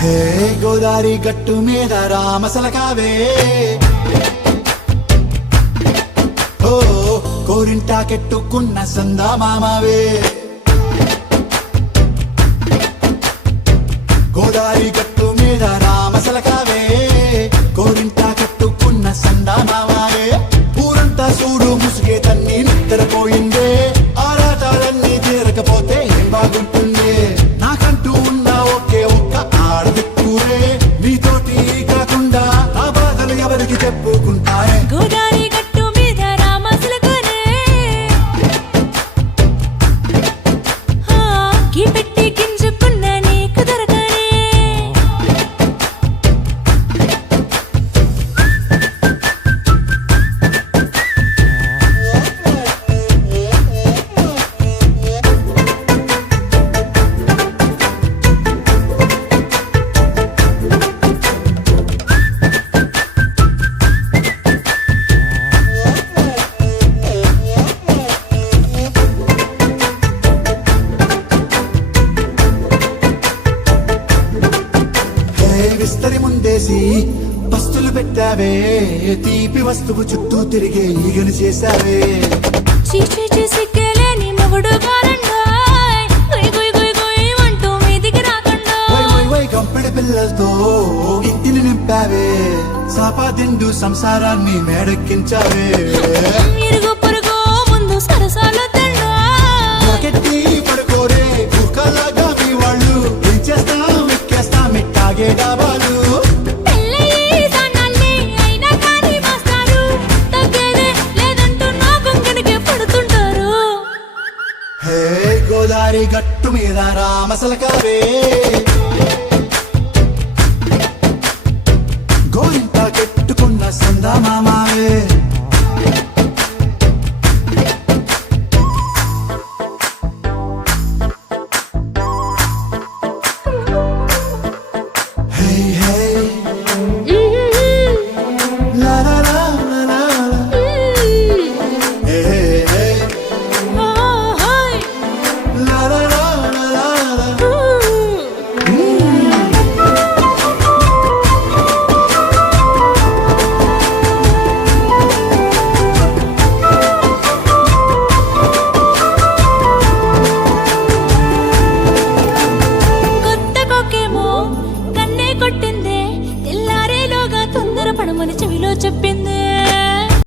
హే గోదారి గట్టు మీద రామసలకావే ఓ కోరింటాకెట్టుకున్న సందా మామావే గోదారి గట్టు మీద రామసలకావే కోరింటాకెట్టుకున్న సందా మామావే ఊరంతా చూడు ముసుగే తన్ని నిద్రపోయిందే ఆరాటాలన్నీ తీరకపోతే ఏం బాగుంటుంది నాకంటూ ఉన్న ఒకే ఒక్క ఆడదిక్కురే మీతోటి కాకుండా నా బాధలు ఎవరికి చెప్పుకుంటారే గోదారి గట్టు మీద రామసలకానే గీ పెట్టి గింజుకున్న నీకు దొరకనే విస్తరి ముందేసి పస్తులు పెట్టావే తీపి వస్తువు చుట్టూ తిరిగే ఈగలు చేశావే చీచీ చేసి కేలేని మొగుడు కారండాయ్ గుయ్ గుయ్ గుయ్ గుయ్ అంటూ మీదికి రాకుండా వై వై వై గంపెడి పిల్లలతో ఇంటిని నింపావే సాపాదిండు సంసారాన్ని మేడెక్కించావే ఇరుగు పొరుగు ముందు సరసాలు తండా నాకెట్టి పడుకోరే కుక్కలాగా మీ వాళ్ళు ఏం చేస్తాం ఎక్కేస్తాం ఎట్టాగే డాబాలు పెళ్ళయి దానాల్ని అయినా కానీ మాస్తారు తగ్గేదే లేదంటూ నా కొంగడికే పడుతుంటారు హే గోదారి గట్టు మీద రామసలకావే గోరింట కెట్టుకున్న సందా మామావే హే హే లా లా లా లా లా లా. హే హే హే లా లా లా లా లా లా. కొత్త కొక్కేమో కన్నే కొట్టిందే తెల్లారేలోగా తొందర పడమని చెవిలో చెప్పింది